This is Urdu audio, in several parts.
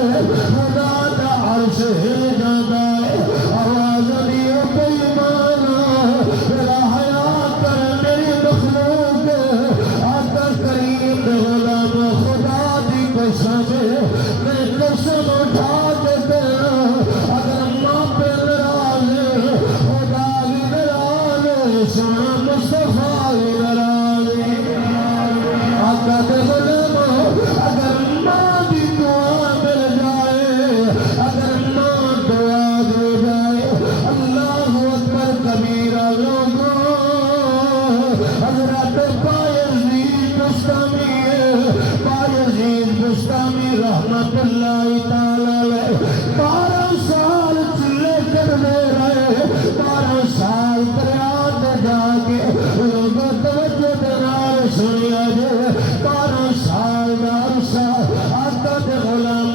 خدا دا عرش جادا ہے آواز دیو بیمانا میرا حیا کر میری مخلوق آقا کریم غلام خدا دی قسم میں قسم اٹھا کے کہنا اگر ماں پہ ناراض خدا بھی ناراض سونا مصطفیٰ بھی ناراض آقا دے غلام اگر ماں بھی دعا مل جائے اگر ماں دعا دے جائے اللہ اکبر کبیرہ لوگوں حضرت بایزید بستامی رحمت اللہ تعالی علیہ 12 سال چلے کرنے رہے 12 سال دریات جا کے لوگوں توجہ دنار سنیا جے 12 سال عرصہ آقا دے غلام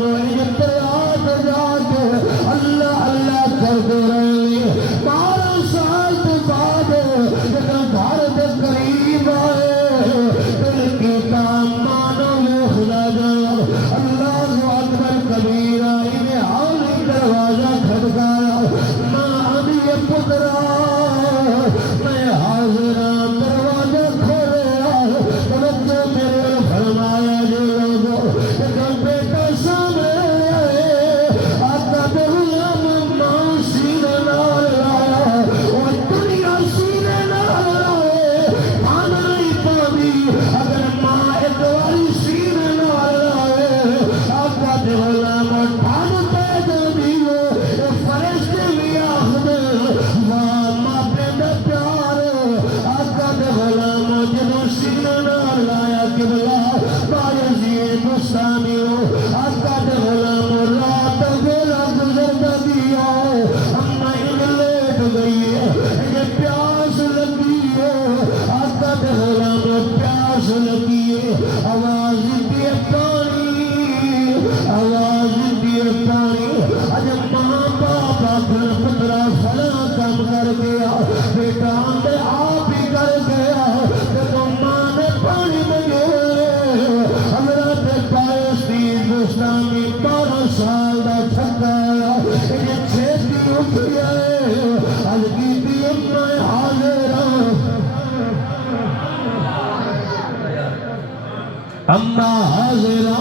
دریات جا کے اللہ اللہ کرتے رہے 12 سال کے بعد جب گھر دے قریب آئے دل کی کام مانو خدا جایا اللہ اکبر کبیرہ انہیں حالی دروازہ کھڑکایا ماں ابھی پترا میں حاضرہ دروازہ کھولیا توجہ میرے فرمایا جو لوگوں جب بیٹا سامنے آئے آقا دے غلام ماں سینے نال لایا اور دنیا سینے نال لائے کھانا نہیں پانی اگر ماں ایک واری سینے نال لائے آقا دے غلام ٹھان پہ جانیو فرشتے بھی آخدے واہ ماں پہ دا پیار آقا دے غلام جنہوں سینے نال لایا قبلہ بایزید بستامیو آقا دے غلام رات ویلا گزرتا دیا اما ان لیٹ گئی ہے پیاس لگی ہے آقا دے غلام پیاس لگی ہے آواز دیے پانی اج ماں باپ اپنا پترا فلاں کام کر گیا بیٹا آندے آپ ہی کر گیا جب ماں نے پانی منگے حضرت بایزید بستامی 12 سال دا تھکا یہ چھیتی اٹھ گئے حل کی بھی میں حاضر اما حاضرہ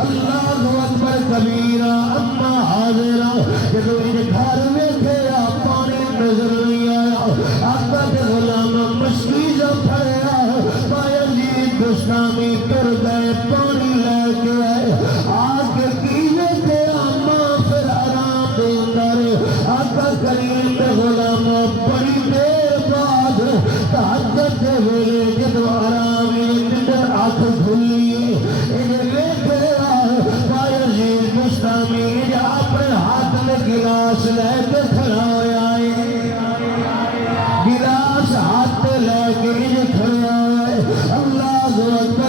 اللہ اکبر کبیرہ اما حاضرہ جب ان گھر میں گیا پانی نظر نہیں آیا آقا دے غلام مشکیزہ پھڑیا بایزید بستامی کر گئے پانی لے کے آئے آگ کیلے کے ماں پھر آرام دے اندر آقا کریم دے غلام بڑی دیر بعد تحجد دے ویلے جب آرام نندر آنکھ کھلی